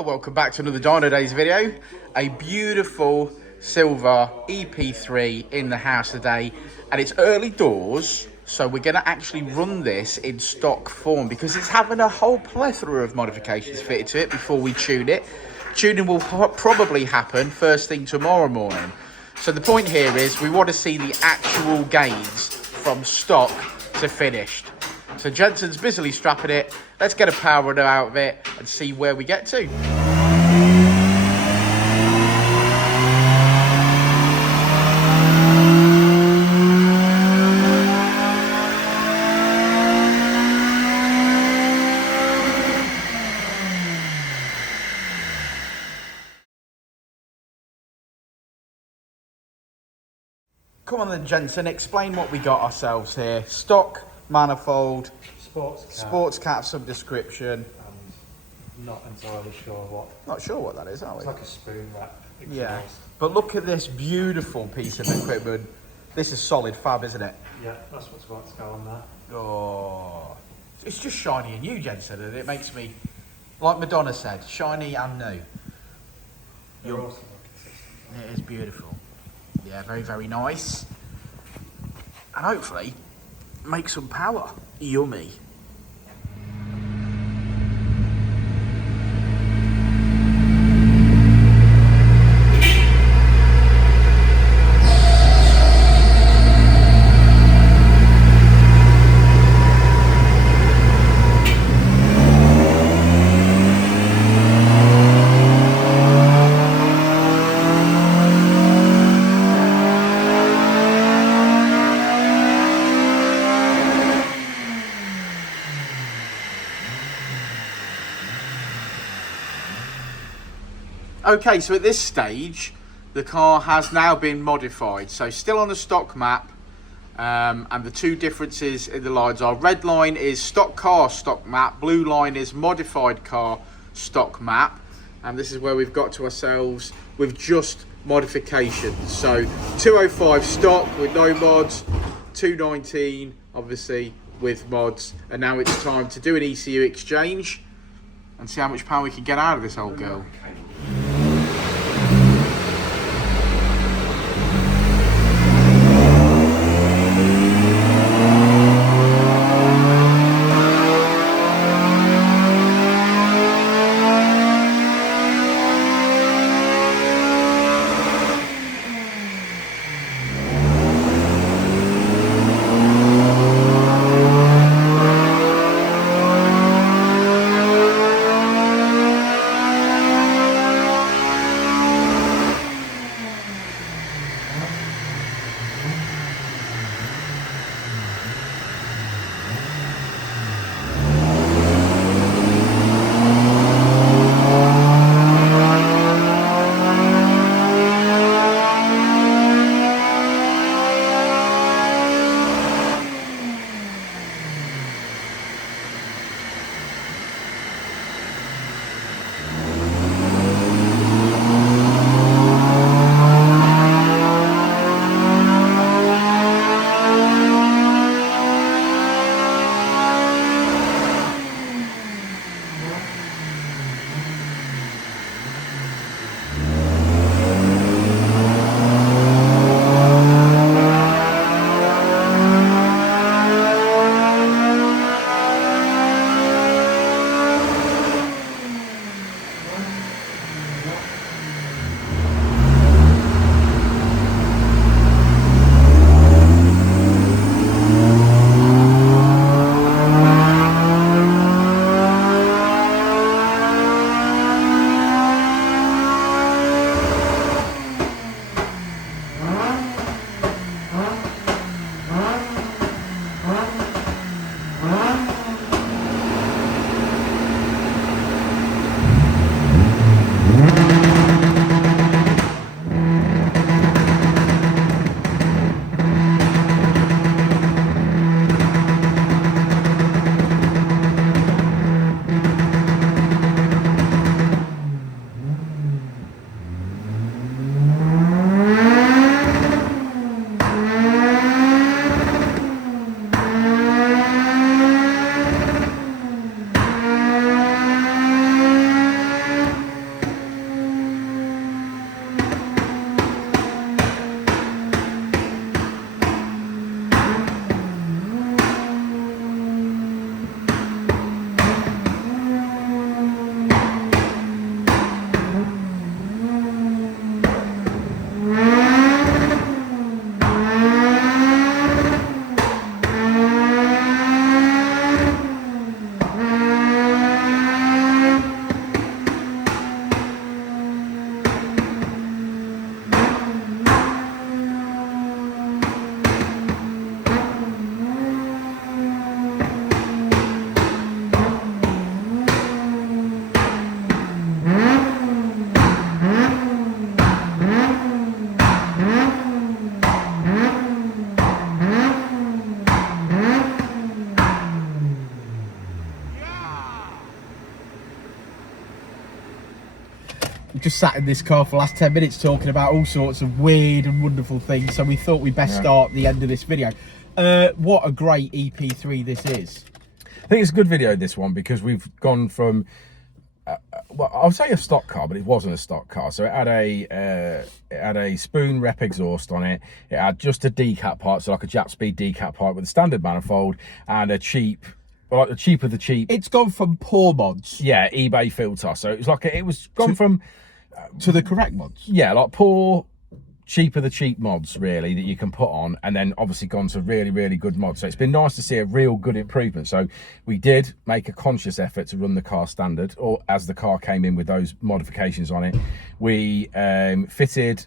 Well, welcome back to another Dynodaze video. A beautiful silver EP3 in the house today, and it's early doors, so we're going to actually run this in stock form because it's having a whole plethora of modifications fitted to it before we tune it. Tuning will probably happen first thing tomorrow morning. So the point here is we want to see the actual gains from stock to finished. So Jensen's busily strapping it. Let's get a power runner out of it and see where we get to. Come on then, Jensen, explain what we got ourselves here. Stock manifold, sports cat some description. Not entirely sure what. Not sure what that is, are we? It's like a spoon wrap. Yeah, but look at this beautiful piece of equipment. This is solid fab, isn't it? Yeah, that's what's about to go on there. Oh, it's just shiny and new, Jensen, and it makes me, like Madonna said, shiny and new. They're also consistent. It is beautiful. Yeah, very, very nice. And hopefully, make some power. Yummy. Okay, so at this stage, the car has now been modified. So still on the stock map, and the two differences in the lines are red line is stock car stock map, blue line is modified car stock map. And this is where we've got to ourselves with just modifications. So 205 stock with no mods, 219 obviously with mods, and now it's time to do an ECU exchange and see how much power we can get out of this old girl. We've just sat in this car for the last 10 minutes talking about all sorts of weird and wonderful things, so we thought we'd best start the end of this video. What a great EP3 this is. I think it's a good video, this one, because we've gone from well, I would say a stock car, but it wasn't a stock car. So it had a spoon rep exhaust on it. It had just a Decat part, so like a Japspeed Decat part with a standard manifold and a cheap, well, like the cheap of the cheap. It's gone from poor mods, yeah, eBay filter. So it was like it was gone from to the correct mods. Yeah, like poor, cheap of the cheap mods, really, that you can put on, and then obviously gone to really, really good mods. So it's been nice to see a real good improvement. So we did make a conscious effort to run the car standard, or as the car came in with those modifications on it. We fitted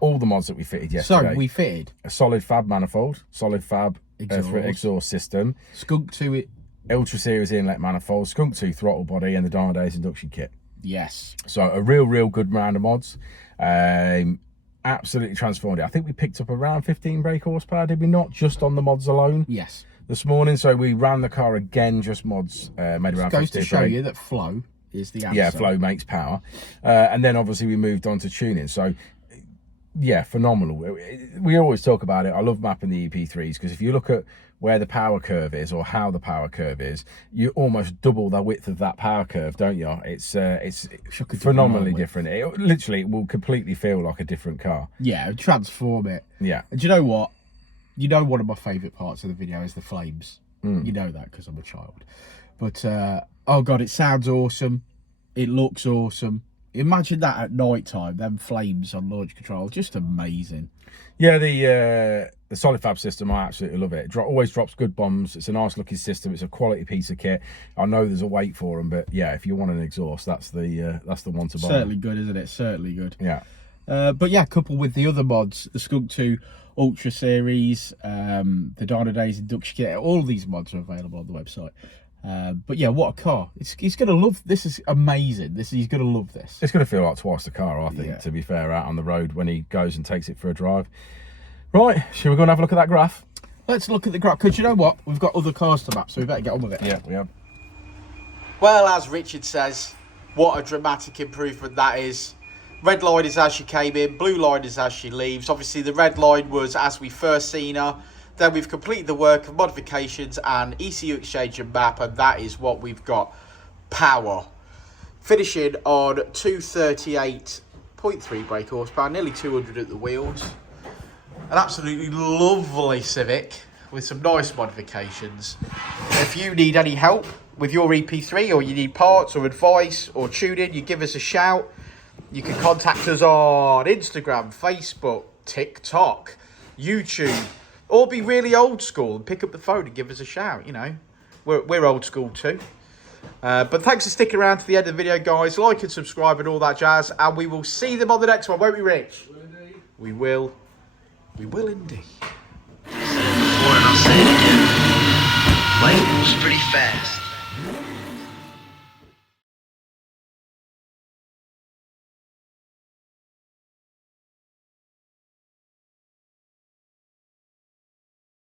all the mods that we fitted yesterday. So we fitted a solid fab manifold, solid fab exhaust system, Skunk2 Ultra Series Inlet Manifold, Skunk2 throttle body, and the Dynodaze induction kit. Yes. So a real good round of mods. Absolutely transformed it. I think we picked up around 15 brake horsepower, did we not? Just on the mods alone? Yes. This morning, so we ran the car again, just mods, made around 15 goes to show you that flow is the answer. Yeah, flow makes power. And then obviously we moved on to tuning. So yeah, phenomenal. We always talk about it. I love mapping the EP3s, because if you look at where the power curve is, or how the power curve is, you almost double the width of that power curve, don't you? It's phenomenally different. It literally will completely feel like a different car. Yeah, transform it. Yeah. And do you know what? You know, one of my favourite parts of the video is the flames. You know that because I'm a child. But oh god, it sounds awesome. It looks awesome. Imagine that at night time, them flames on launch control, just amazing. Yeah, the solid fab system, I absolutely love it. Always drops good bombs. It's a nice looking system. It's a quality piece of kit. I know there's a wait for them, but yeah, if you want an exhaust, that's the one to buy. Certainly good, isn't it? Certainly good. Yeah. But yeah, coupled with the other mods, the Skunk2 Ultra Series, the Dynodaze induction kit, all of these mods are available on the website. But yeah, what a car. He's going to love this. Is amazing. He's going to love this. It's going to feel like twice the car, I think, to be fair, out on the road when he goes and takes it for a drive. Right, should we go and have a look at that graph? Let's look at the graph, because you know what? We've got other cars to map, so we better get on with it. Yeah, we have. Well, as Richard says, what a dramatic improvement that is. Red line is as she came in, blue line is as she leaves. Obviously, the red line was as we first seen her. Then we've completed the work of modifications and ECU exchange and map, and that is what we've got. Power. Finishing on 238.3 brake horsepower, nearly 200 at the wheels. An absolutely lovely Civic with some nice modifications. If you need any help with your EP3, or you need parts or advice or tuning, you give us a shout. You can contact us on Instagram, Facebook, TikTok, YouTube, or be really old school and pick up the phone and give us a shout. You know, we're old school too. But thanks for sticking around to the end of the video, guys. Like and subscribe and all that jazz, and we will see them on the next one, won't we, Rich? We will. We will indeed. Before and I'll say it again. Life moves pretty fast.